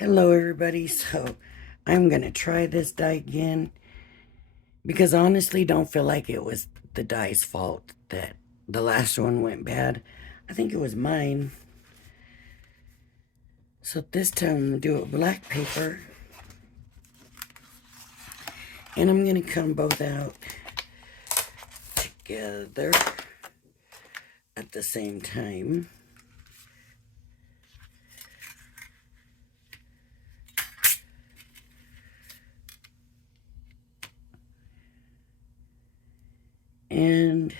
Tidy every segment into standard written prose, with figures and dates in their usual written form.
Hello everybody. So I'm going to try this die again because honestly don't feel like it was the die's fault that the last one went bad. I think it was mine. So this time I'm going to do a black paper and I'm going to come both out together at the same time. And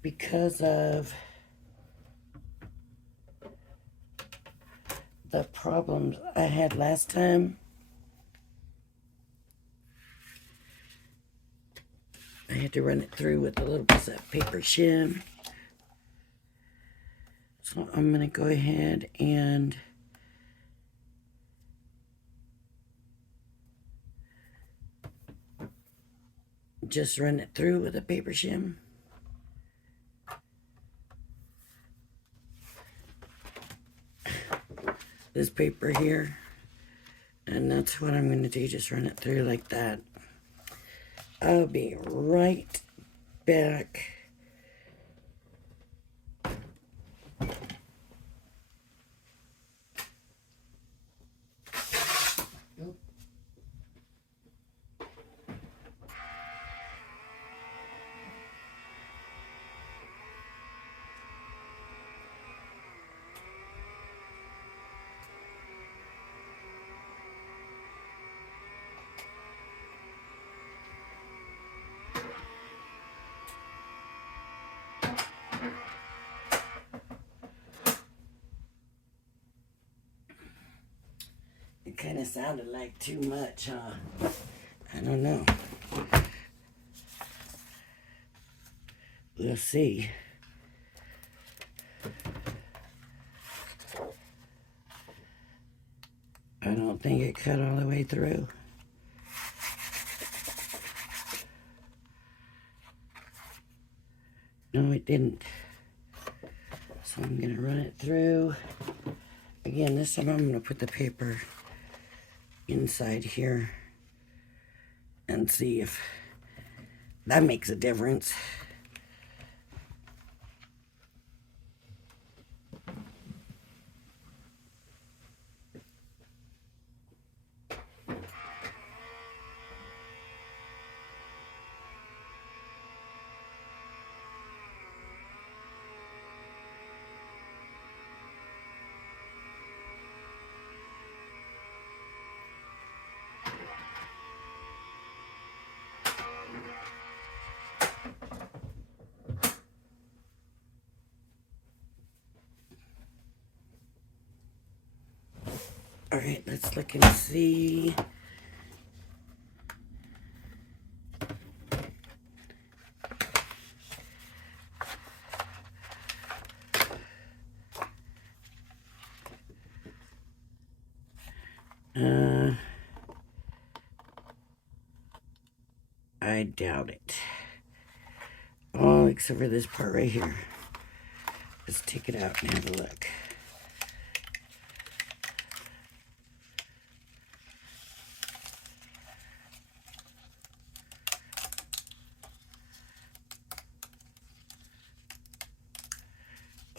because of the problems I had last time, I had to run it through with a little bit of paper shim. So I'm going to go ahead and just run it through with a paper shim. This paper here, and that's what I'm going to do, just run it through like that. I'll be right back. It kind of sounded like too much, huh? I don't know. We'll see. I don't think it cut all the way through. No, it didn't. So I'm going to run it through. Again, this time I'm going to put the paper inside here and see if that makes a difference. All right, let's look and see. I doubt it. Oh, except for this part right here. Let's take it out and have a look.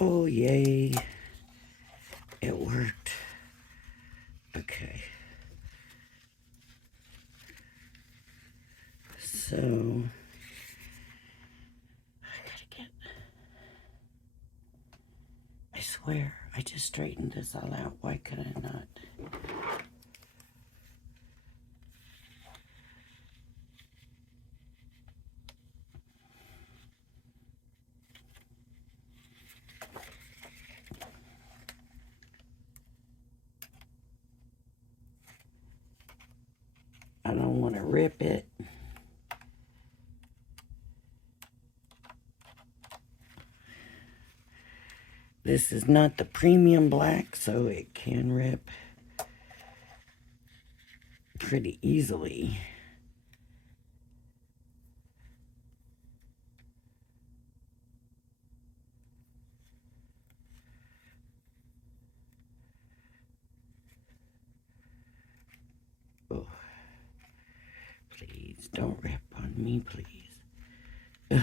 Oh, yay. It worked. Okay. So, I swear, I just straightened this all out. Why could I not? I don't want to rip it. This is not the premium black, so it can rip pretty easily. don't rip on me, please. Ugh.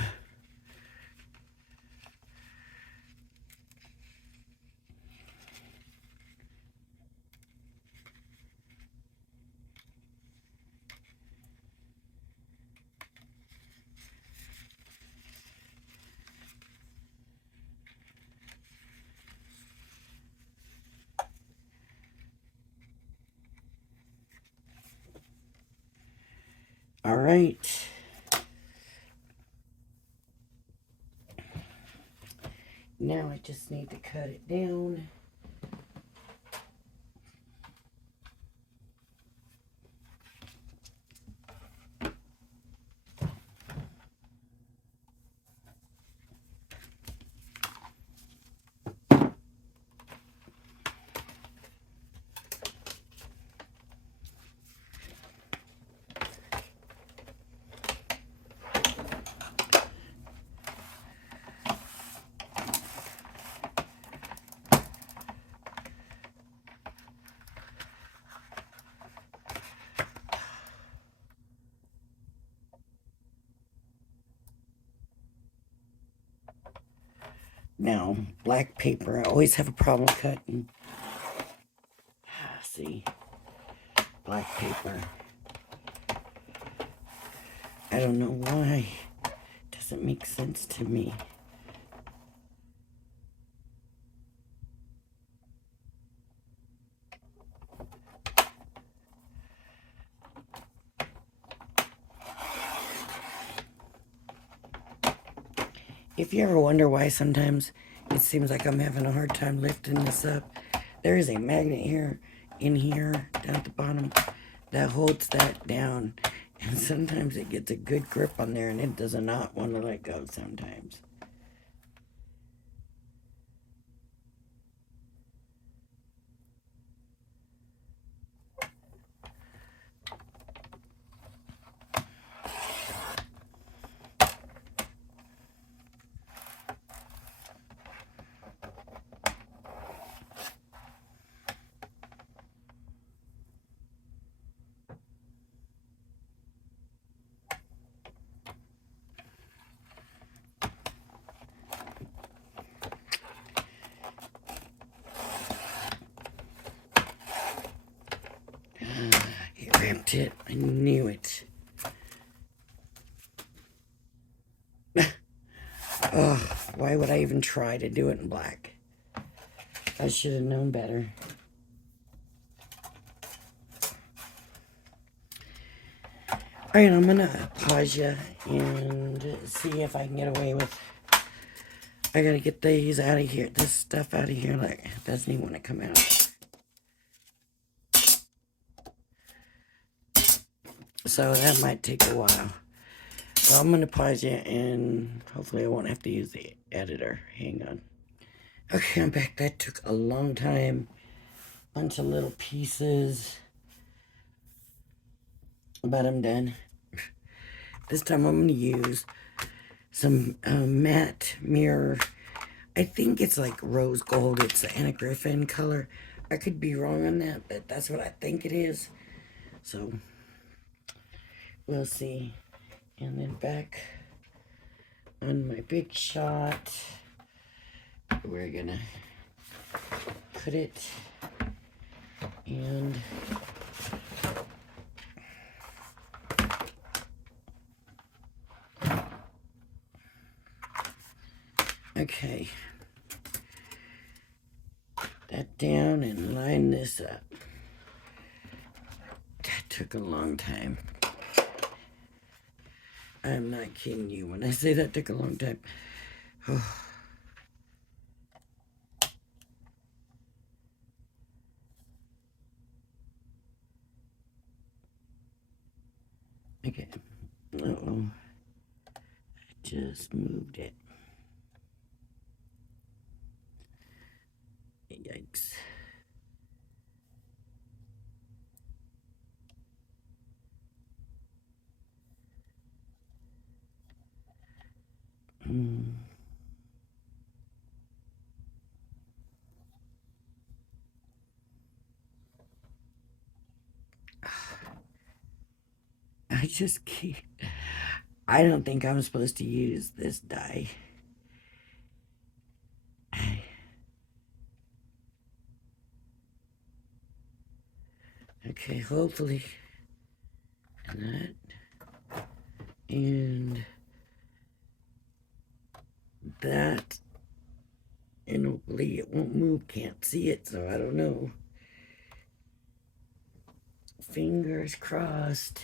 All right. Now I just need to cut it down. Now, black paper, I always have a problem cutting. See, black paper. I don't know why. It doesn't make sense to me. If you ever wonder why sometimes it seems like I'm having a hard time lifting this up, there is a magnet here, in here, down at the bottom, that holds that down. And sometimes it gets a good grip on there and it does not want to let go sometimes. It ripped it. I knew it. Oh, why would I even try to do it in black? I should have known better. Alright, I'm gonna pause you and see if I can get away with. I gotta get these out of here. This stuff out of here. Like, it doesn't even want to come out. So that might take a while. So I'm gonna pause you and hopefully I won't have to use the editor. Hang on. Okay, I'm back. That took a long time. Bunch of little pieces. But I'm done. This time I'm gonna use some matte mirror. I think it's like rose gold. It's the Anna Griffin color. I could be wrong on that, but that's what I think it is. So we'll see. And then back on my big shot, we're gonna put it and okay, that down and line this up. That took a long time. I'm not kidding you when I say that took a long time. Oh. Okay. Uh-oh. I just moved it. Yikes. I just keep, I don't think I'm supposed to use this dye. Okay, hopefully that, and that, and hopefully it won't move. Can't see it, so I don't know. Fingers crossed.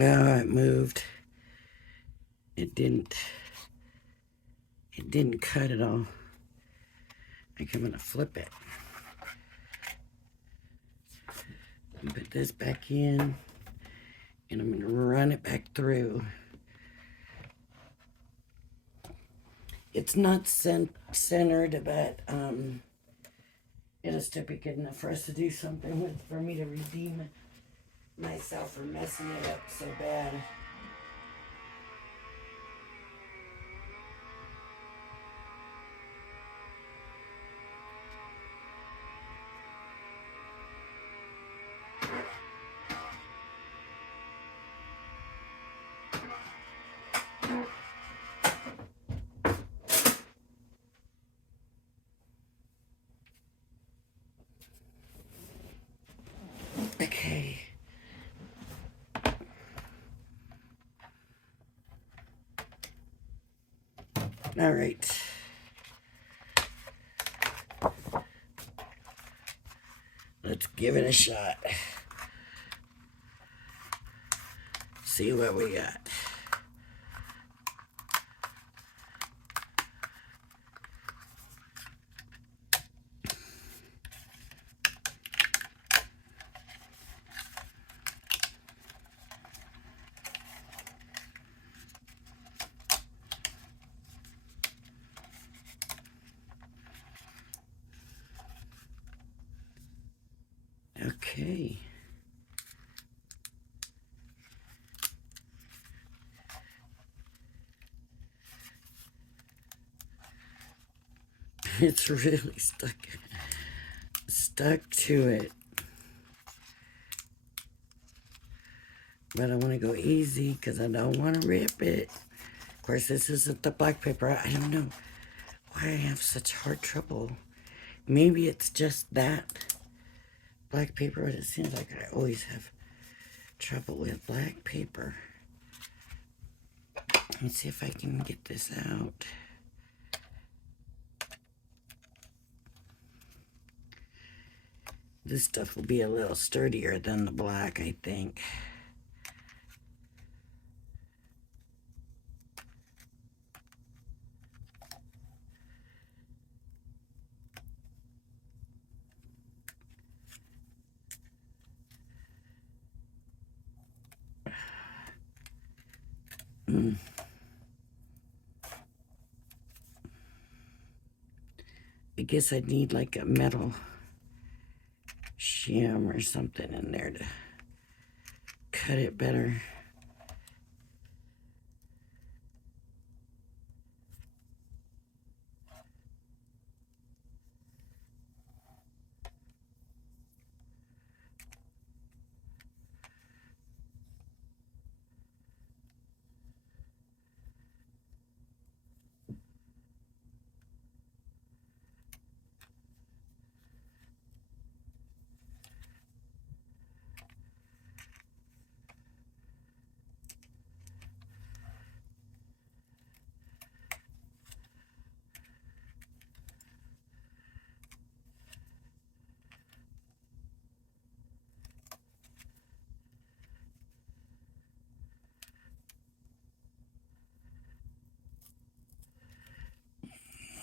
Oh, it moved. It didn't cut at all. I think I'm gonna flip it. Put this back in, and I'm gonna run it back through. It's not centered, but it'll still be good enough for us to do something with, for me to redeem myself for messing it up so bad. Okay. All right. Let's give it a shot. See what we got. Okay. It's really stuck to it. But I want to go easy because I don't want to rip it. Of course, this isn't the black paper. I don't know why I have such hard trouble. Maybe it's just that black paper, but it seems like I always have trouble with black paper. Let's see if I can get this out. This stuff will be a little sturdier than the black, I think. I guess I'd need like a metal shim or something in there to cut it better.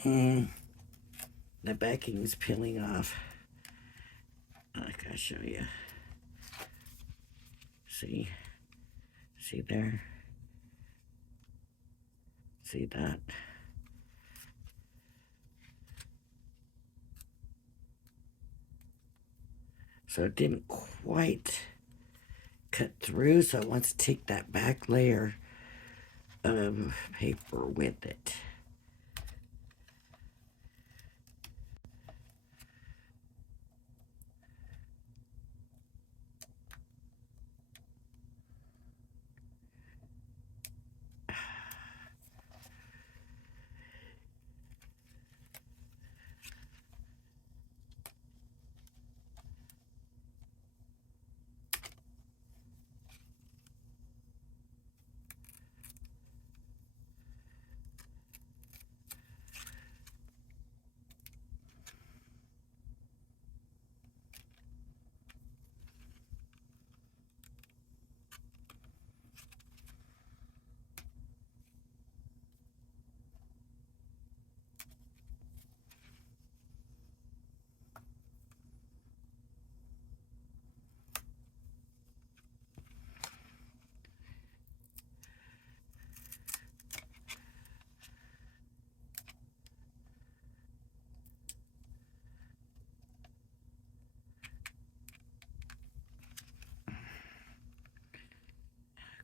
The backing is peeling off. Like I show you. See there? See that? So it didn't quite cut through, so it wants to take that back layer of paper with it.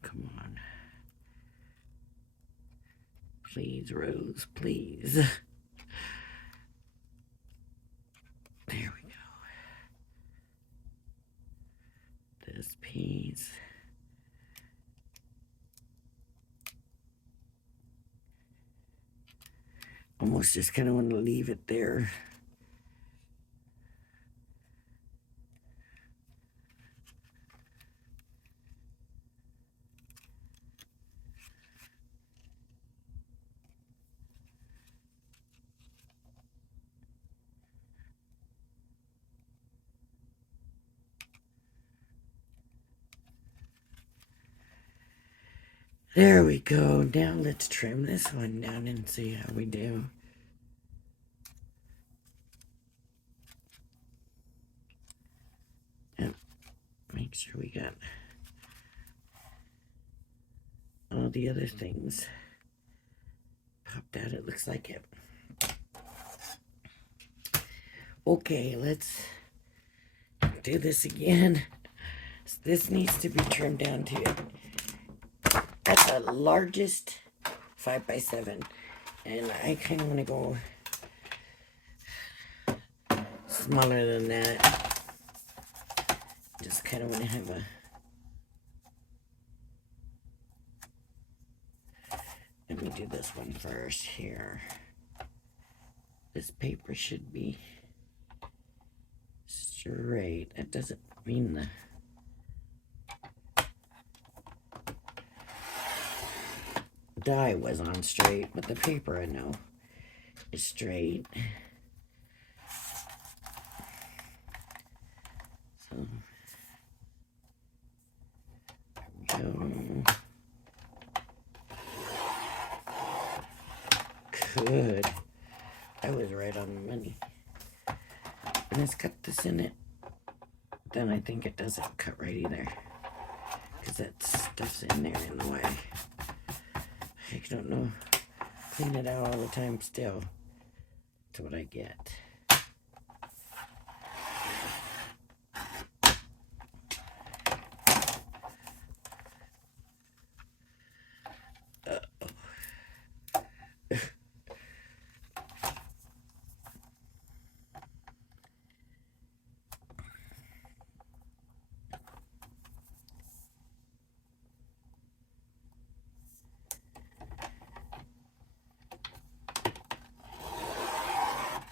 Come on. Please, Rose, please. There we go. This piece. Almost just kind of want to leave it there. There we go. Now let's trim this one down and see how we do. And make sure we got all the other things popped out. It looks like it. Okay, let's do this again. So this needs to be trimmed down to it. That's the largest 5x7, and I kind of want to go smaller than that. Just kind of want to have a let me do this one first here. This paper should be straight. That doesn't mean the die was on straight, but the paper I know is straight. So there we go. Good. I was right on the money. And let's cut this in it. Then I think it doesn't cut right either, because that stuff's in there in the way. I don't know. Clean it out all the time still. That's what I get.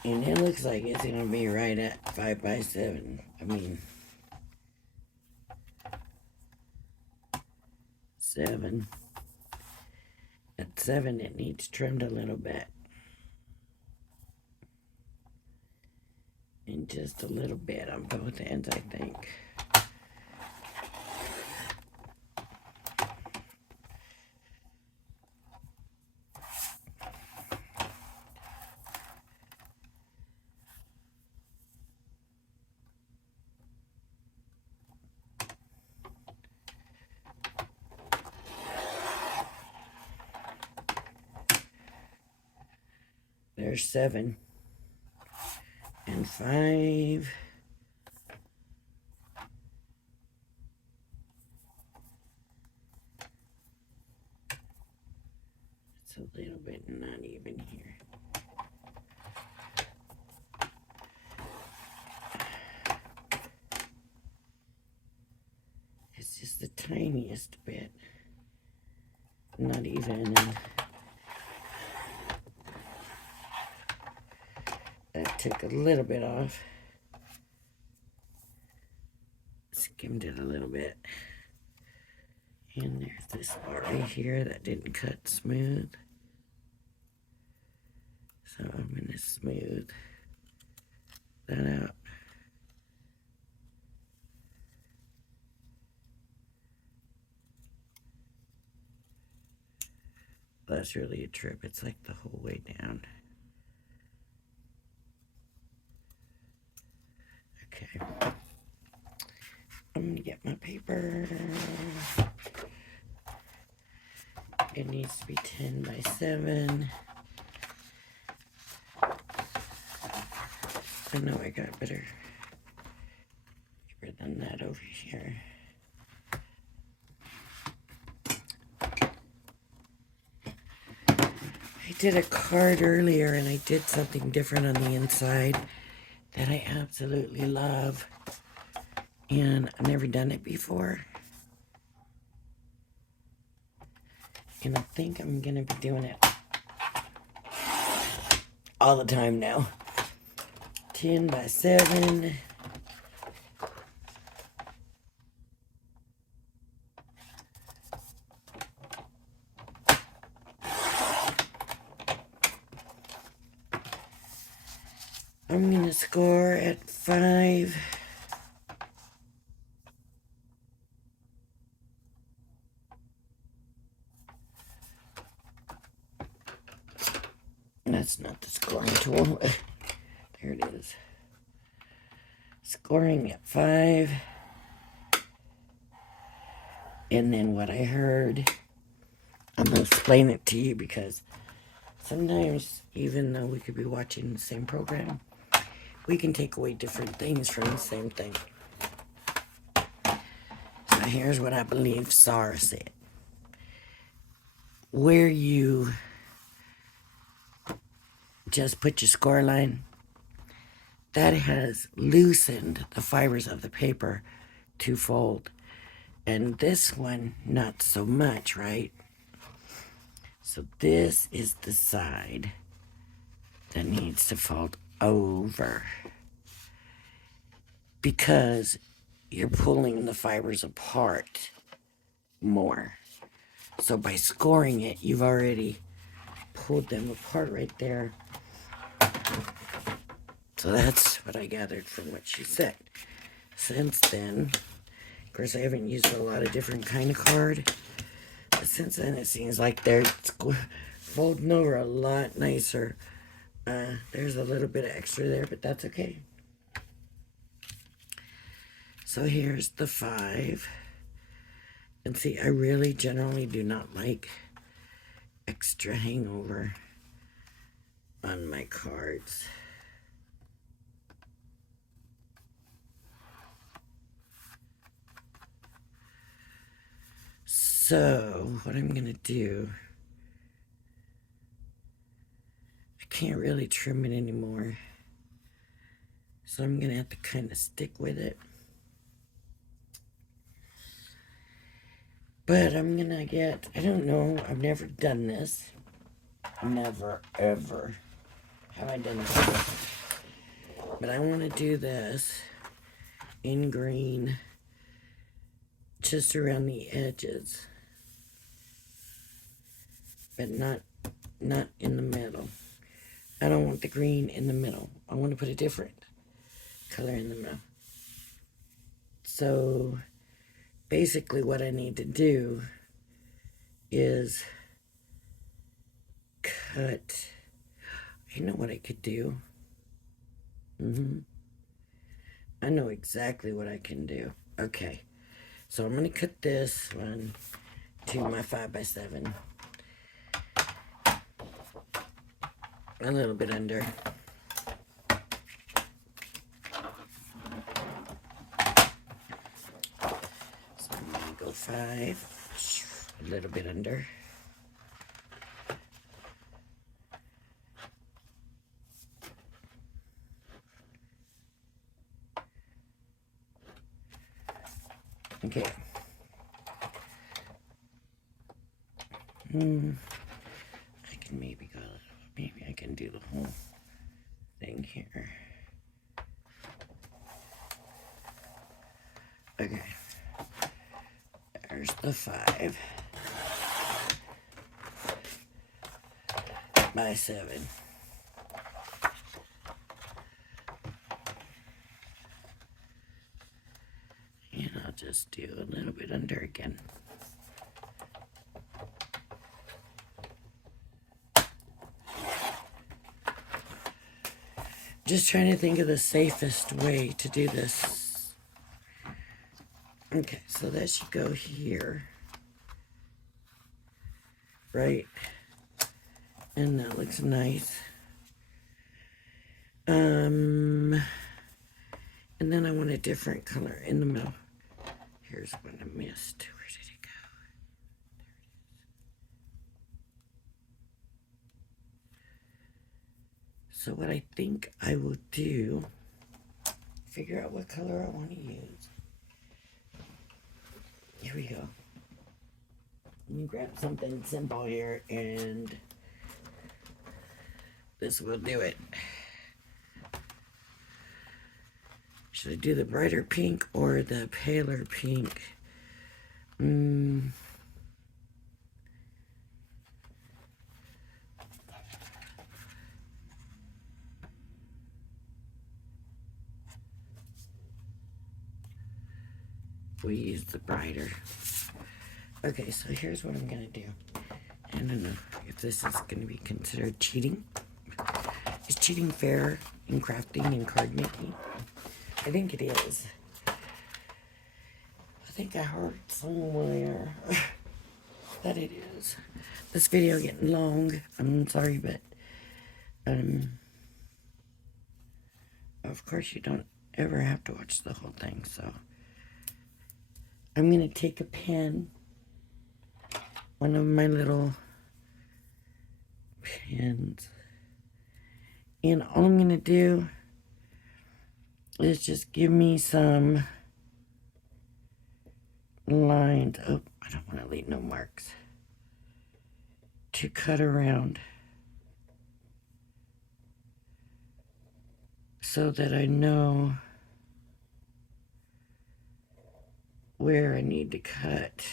And it looks like it's gonna be right at 5x7. I mean, 7. At 7, it needs trimmed a little bit. And just a little bit on both ends, I think. there's 7 and 5. It's a little bit not even here. It's just the tiniest bit. Not even. And that took a little bit off. Skimmed it a little bit. And there's this part right here that didn't cut smooth. So I'm going to smooth that out. That's really a trip. It's like the whole way down. Okay. I'm going to get my paper. It needs to be 10 by 7. I know I got better paper than that over here. I did a card earlier and I did something different on the inside that I absolutely love. And I've never done it before. And I think I'm going to be doing it all the time now. 10 by 7. I'm going to score at 5. That's not the scoring tool. There it is. Scoring at 5. And then what I heard, I'm going to explain it to you because sometimes, even though we could be watching the same program, we can take away different things from the same thing. So here's what I believe Sarah said. Where you just put your score line, that has loosened the fibers of the paper to fold. And this one, not so much, right? So this is the side that needs to fold over because you're pulling the fibers apart more. So by scoring it, you've already pulled them apart right there. So that's what I gathered from what she said. Since then, of course, I haven't used a lot of different kind of card, but since then it seems like they're folding over a lot nicer. There's a little bit of extra there, but that's okay. So here's the 5. And see, I really generally do not like extra hangover on my cards. So what I'm going to do, I can't really trim it anymore. So I'm going to have to kind of stick with it. But I'm going to get, I don't know, I've never done this. Never, ever have I done this. But I want to do this in green, just around the edges. But not in the middle. I don't want the green in the middle. I want to put a different color in the middle. So basically what I need to do is cut. I know what I could do. I know exactly what I can do. Okay. So I'm going to cut this one to my 5 by 7. a little bit under. So I'm going to go 5, a little bit under. Okay. I can maybe I can do the whole thing here. Okay. There's the 5 by 7. And I'll just do a little bit under again. Just trying to think of the safest way to do this. Okay, so that should go here. Right? And that looks nice. And then I want a different color in the middle. Here's one I missed. Where did it go? So what I think I will do, figure out what color I want to use. Here we go. Let me grab something simple here, and this will do it. Should I do the brighter pink or the paler pink? We use the brighter. Okay, so here's what I'm gonna do. I don't know if this is gonna be considered cheating. Is cheating fair in crafting and card making? I think it is. I think I heard somewhere that it is. This video getting long. I'm sorry, but of course you don't ever have to watch the whole thing, so I'm gonna take a pen, one of my little pens, and all I'm gonna do is just give me some lines. Oh, I don't want to leave no marks to cut around so that I know where I need to cut.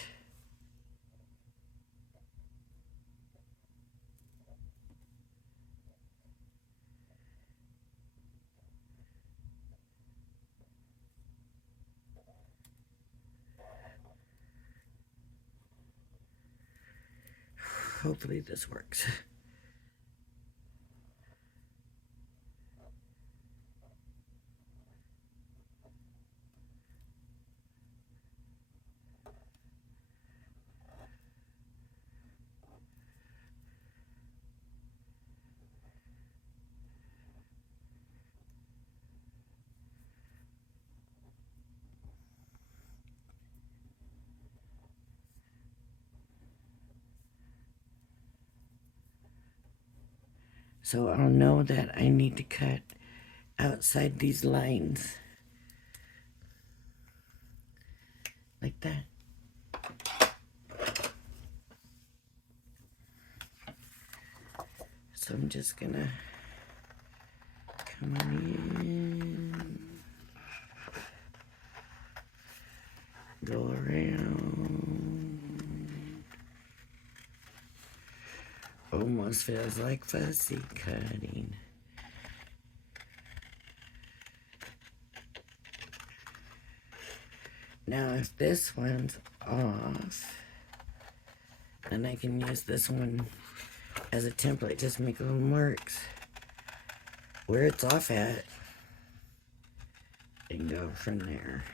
Hopefully this works. So I'll know that I need to cut outside these lines. Like that. So I'm just gonna come in, go around. Almost feels like fussy cutting. Now if this one's off, then I can use this one as a template, just make little marks where it's off at and go from there.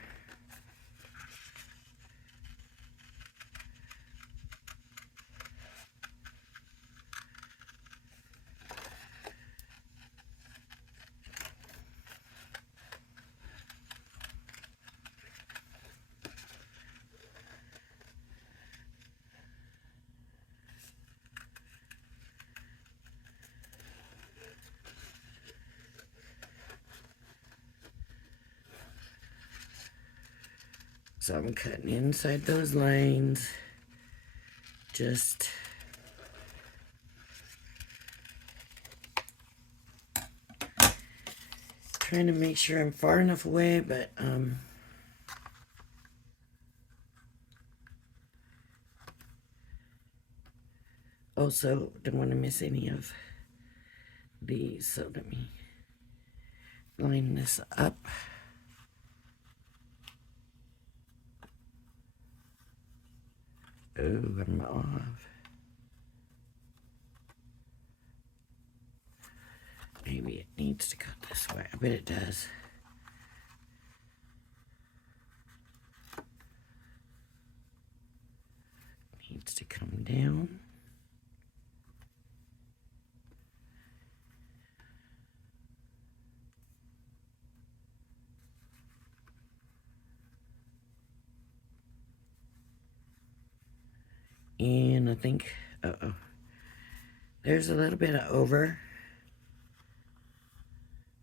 So I'm cutting inside those lines, just trying to make sure I'm far enough away, but also don't want to miss any of these. So let me line this up. Oh, I'm off. Maybe it needs to go this way. I bet it does. Needs to come down. And I think, there's a little bit of over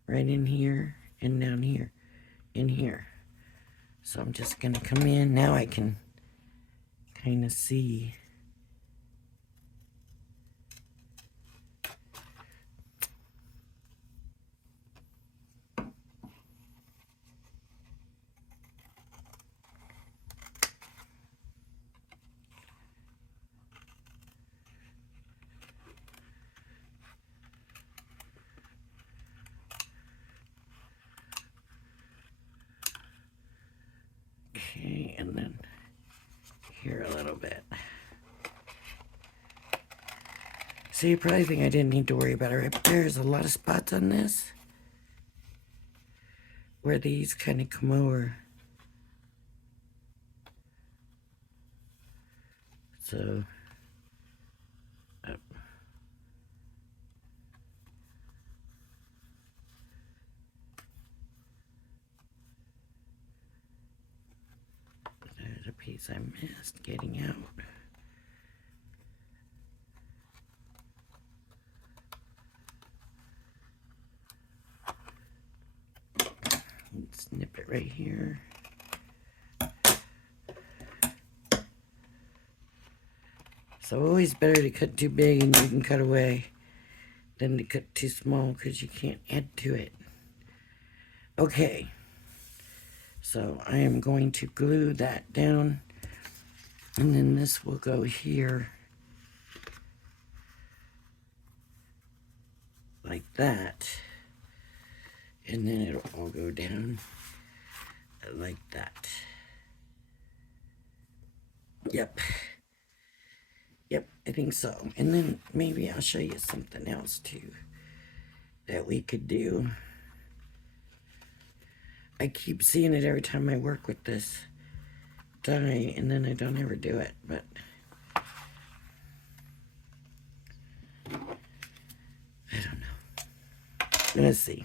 right in here and down here, in here. So I'm just gonna come in. Now I can kind of see. Okay, and then here a little bit. So you probably think I didn't need to worry about it, right? But there's a lot of spots on this where these kind of come over. So, up. There's a piece I missed getting out. Snip it right here. So always better to cut too big and you can cut away than to cut too small because you can't add to it. Okay, so I am going to glue that down, and then this will go here like that, and then it'll all go down like that. Yep, I think so. And then maybe I'll show you something else too that we could do. I keep seeing it every time I work with this dye, and then I don't ever do it, but I don't know. Let's see.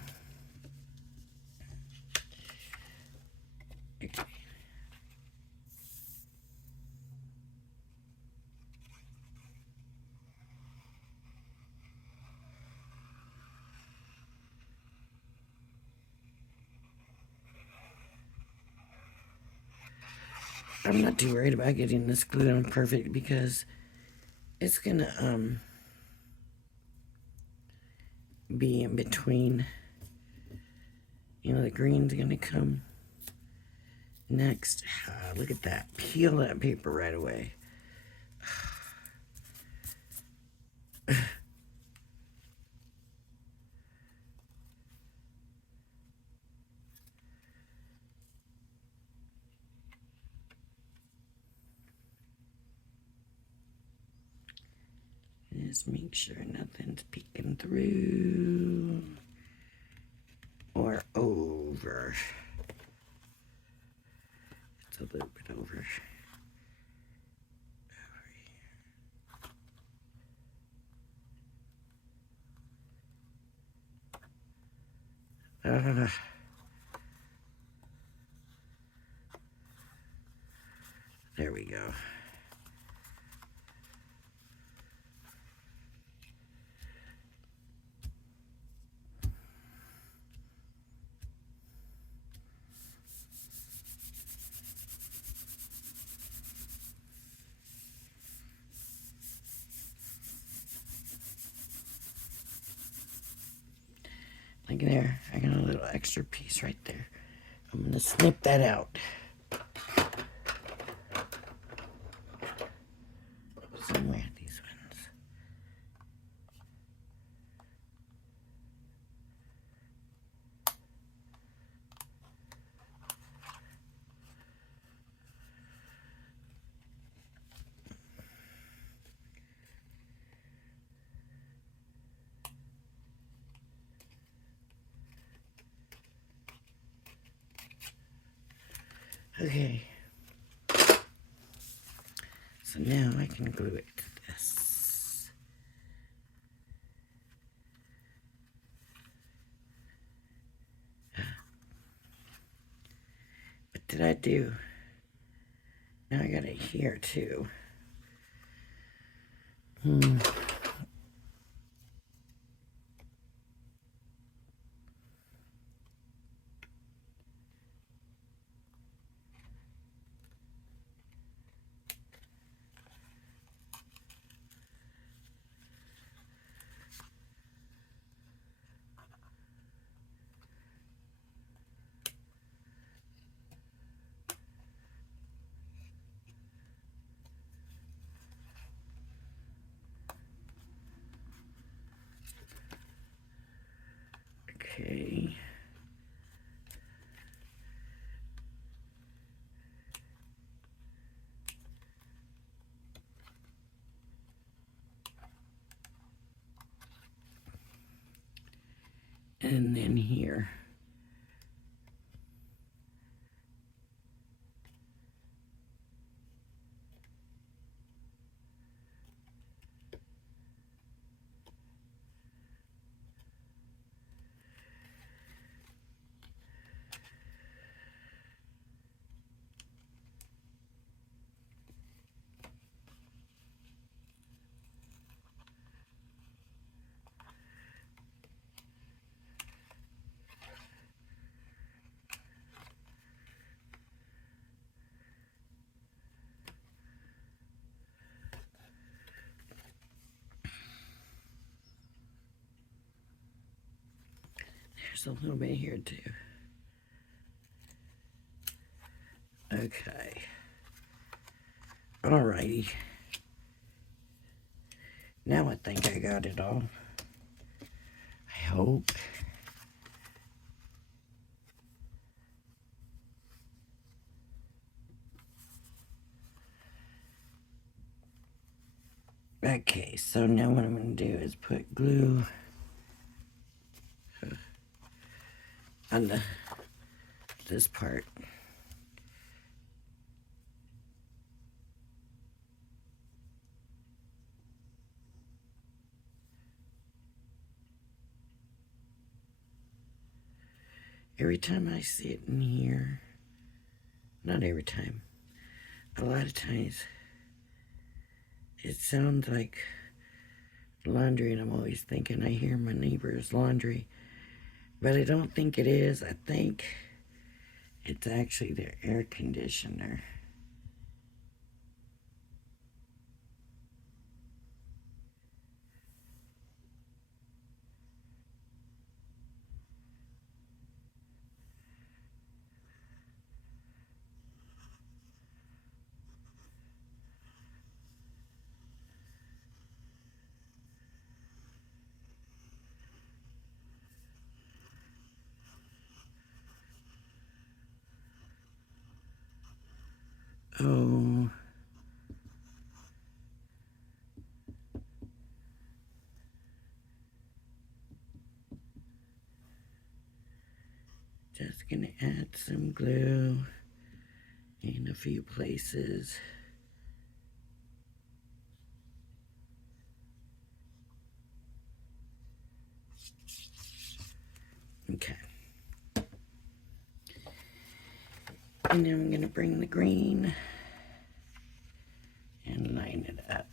Okay. I'm not too worried about getting this glued on perfect because it's gonna be in between. You know, the green's gonna come next. Look at that. Peel that paper right away. Just make sure nothing's peeking through or over. It's a little bit over. There we go. Like there, I got a little extra piece right there. I'm gonna snip that out. Somewhere these ones. Okay. So now I can glue it to this. What did I do? Now I got it here too. Okay. And then here. There's a little bit here too. Okay. Alrighty. Now I think I got it all. I hope. Okay, so now what I'm going to do is put glue on this part. Every time I see it in here, not every time, a lot of times, it sounds like laundry, and I'm always thinking I hear my neighbor's laundry, but I don't think it is. I think it's actually their air conditioner. Oh, just gonna add some glue in a few places. Okay. And then I'm gonna bring the green and line it up.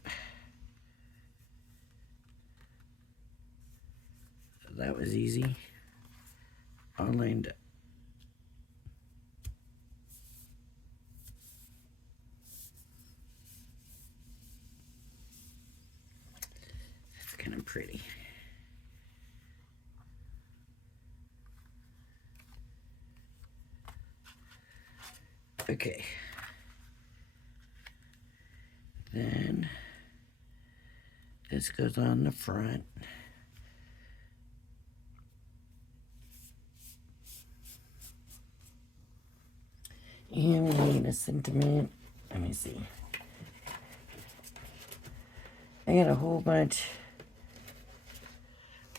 So that was easy. All lined up. That's kind of pretty. Okay. Then this goes on the front. And we need a sentiment. Let me see. I got a whole bunch.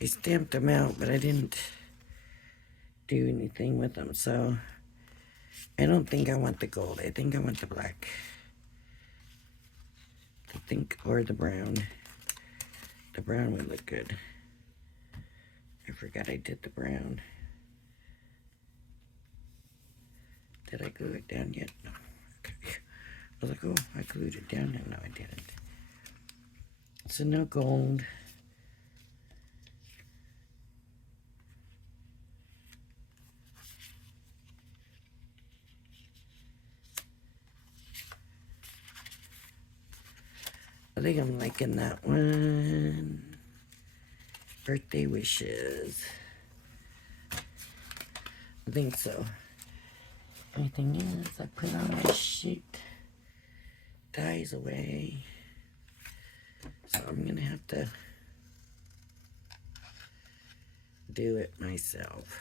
I stamped them out, but I didn't do anything with them, so I don't think I want the gold. I think I want the black. I think, or the brown. The brown would look good. I forgot I did the brown. Did I glue it down yet? No. Okay. I was like, oh, I glued it down. No, I didn't. So no gold. I think I'm liking that one. Birthday wishes. I think so. Anything else I put on my sheet dies away. So I'm gonna have to do it myself.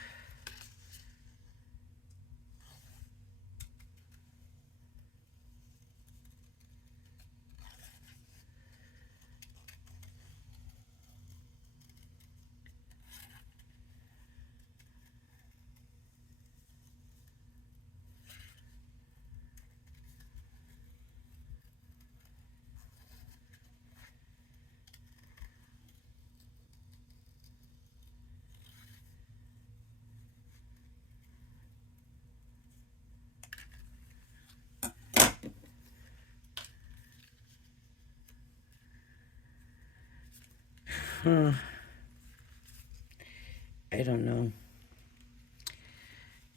I don't know.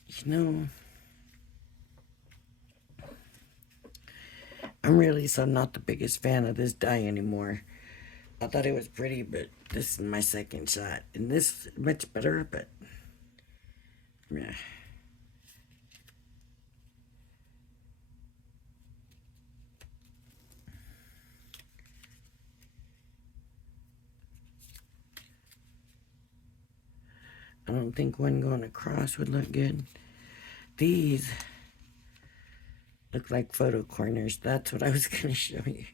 You know, I'm really so not the biggest fan of this die anymore. I thought it was pretty, but this is my second shot. And this is much better, but yeah. I don't think one going across would look good. These look like photo corners. That's what I was going to show you. You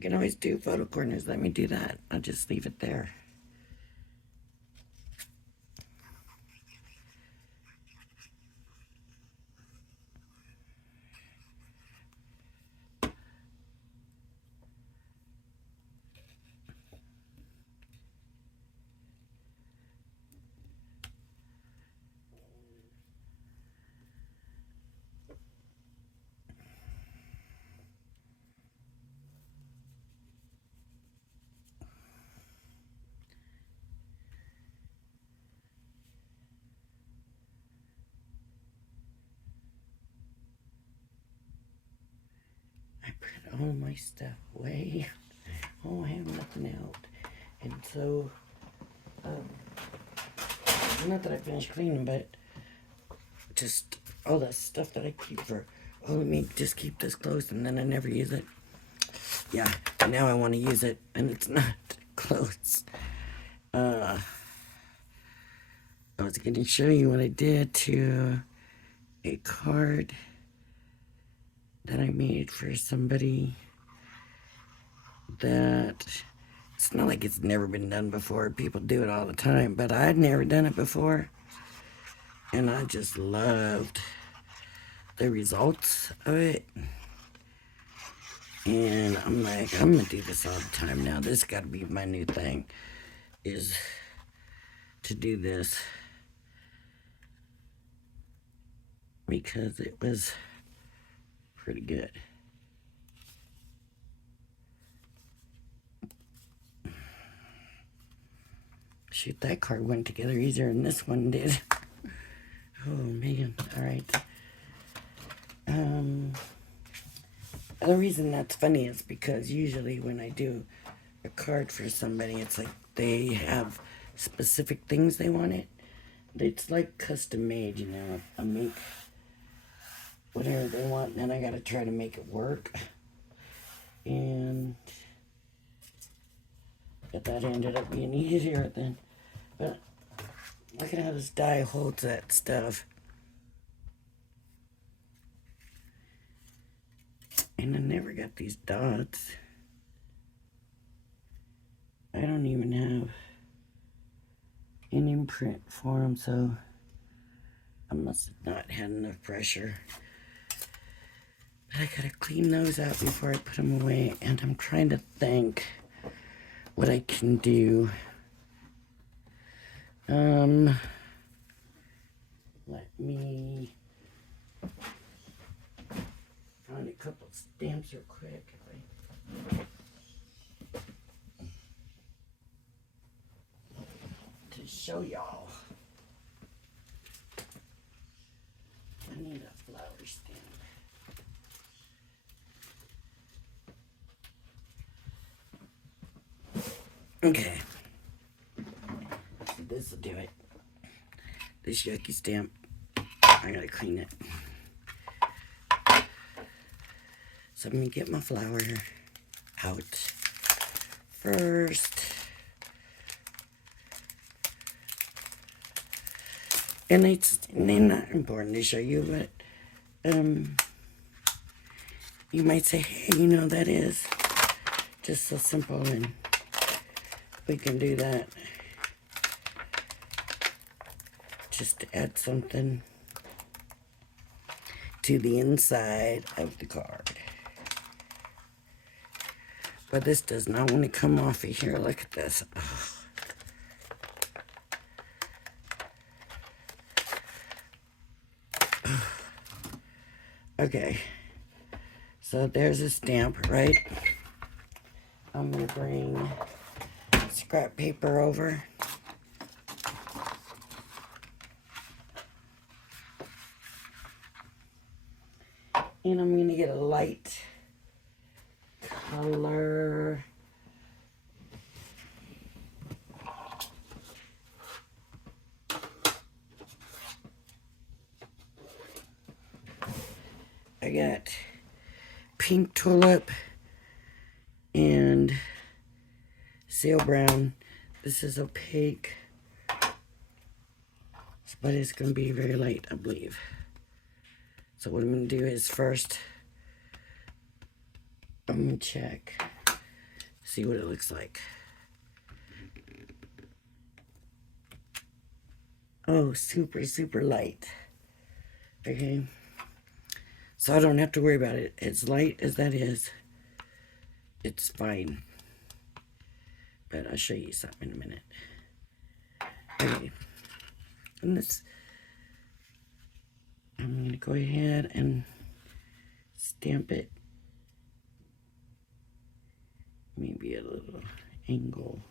can always do photo corners. Let me do that. I'll just leave it there. I put all my stuff away. Oh, I have nothing out. And so, not that I finished cleaning, but just all that stuff that I keep for, oh, let me just keep this closed and then I never use it. Yeah, now I want to use it and it's not close. I was going to show you what I did to a card that I made for somebody that it's not like it's never been done before. People do it all the time, but I'd never done it before. And I just loved the results of it. And I'm like, I'm gonna do this all the time now. This gotta be my new thing, is to do this. Because it was pretty good. Shoot, that card went together easier than this one did. Oh man, alright. The reason that's funny is because usually when I do a card for somebody, it's like they have specific things they want it. It's like custom made, you know. I make whatever they want, and then I gotta try to make it work. And that ended up being easier then. But look at how this die holds that stuff. And I never got these dots. I don't even have an imprint for them, so I must have not had enough pressure. But I gotta clean those out before I put them away, and I'm trying to think what I can do. Let me find a couple stamps real quick. To show y'all. I need a flower stamp. Okay. This will do it. This yucky stamp. I gotta clean it. So I'm gonna get my flower out first. And it's not important to show you, but you might say, hey, you know, that is just so simple, and we can do that. Just to add something to the inside of the card. But this does not want to come off of here. Look at this. Okay, so there's a stamp, right? I'm gonna bring scrap paper over. And I'm gonna get a light color. I got pink tulip and sail brown. This is opaque, but it's going to be very light, I believe. So what I'm going to do is first, I'm going to check, see what it looks like. Oh, super, super light. Okay. So I don't have to worry about it. As light as that is, it's fine. But I'll show you something in a minute. Okay. And this, I'm going to go ahead and stamp it. Maybe a little angle.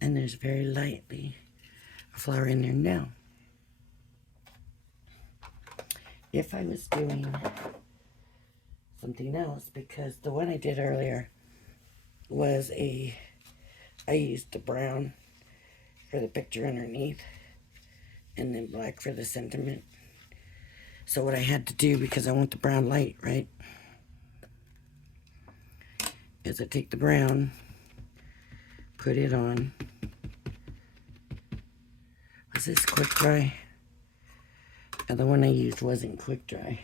And there's very lightly a flower in there now. If I was doing something else, because the one I did earlier was I used the brown for the picture underneath and then black for the sentiment. So what I had to do, because I want the brown light, right, is I take the brown, put it on. Was this quick dry? And the one I used wasn't quick dry.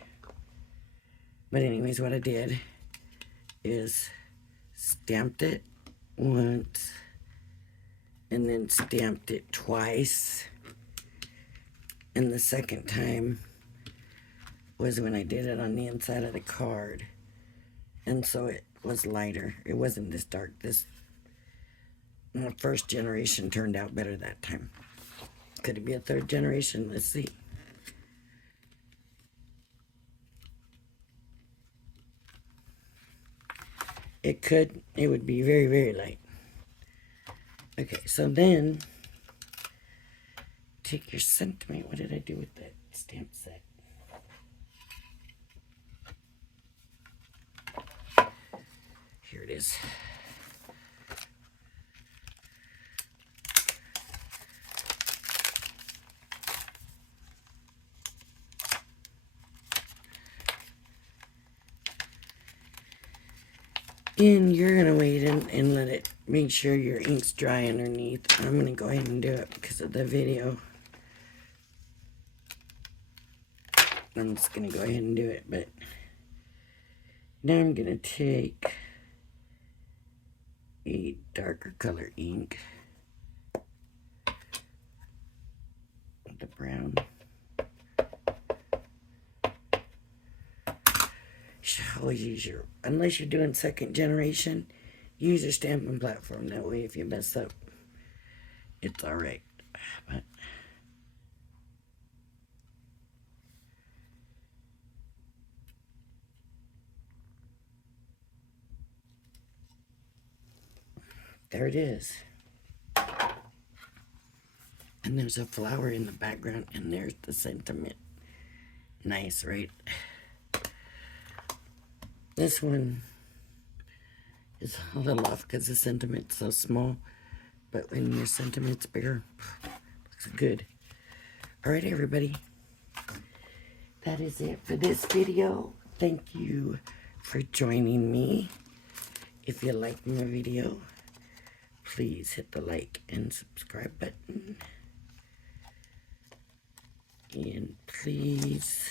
But anyways, what I did is stamped it once and then stamped it twice. And the second time was when I did it on the inside of the card. And so it was lighter. It wasn't this dark. This first generation turned out better that time. Could it be a third generation? Let's see. It could. It would be very, very light. Okay, so then take your sentiment. What did I do with that stamp set? Here it is. And you're going to wait and let it, make sure your ink's dry underneath. I'm going to go ahead and do it because of the video. I'm just going to go ahead and do it, but now I'm going to take a darker color ink with the brown. You should always use your, unless you're doing second generation, use your stamping platform. That way if you mess up, it's alright. But there it is. And there's a flower in the background, and there's the sentiment. Nice, right? This one is a little off because the sentiment's so small. But when your sentiment's bigger, looks good. Alright, everybody. That is it for this video. Thank you for joining me. If you liked my video, please hit the like and subscribe button. And please,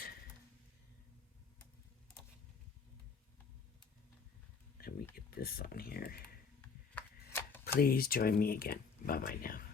let me get this on here. Please join me again. Bye-bye now.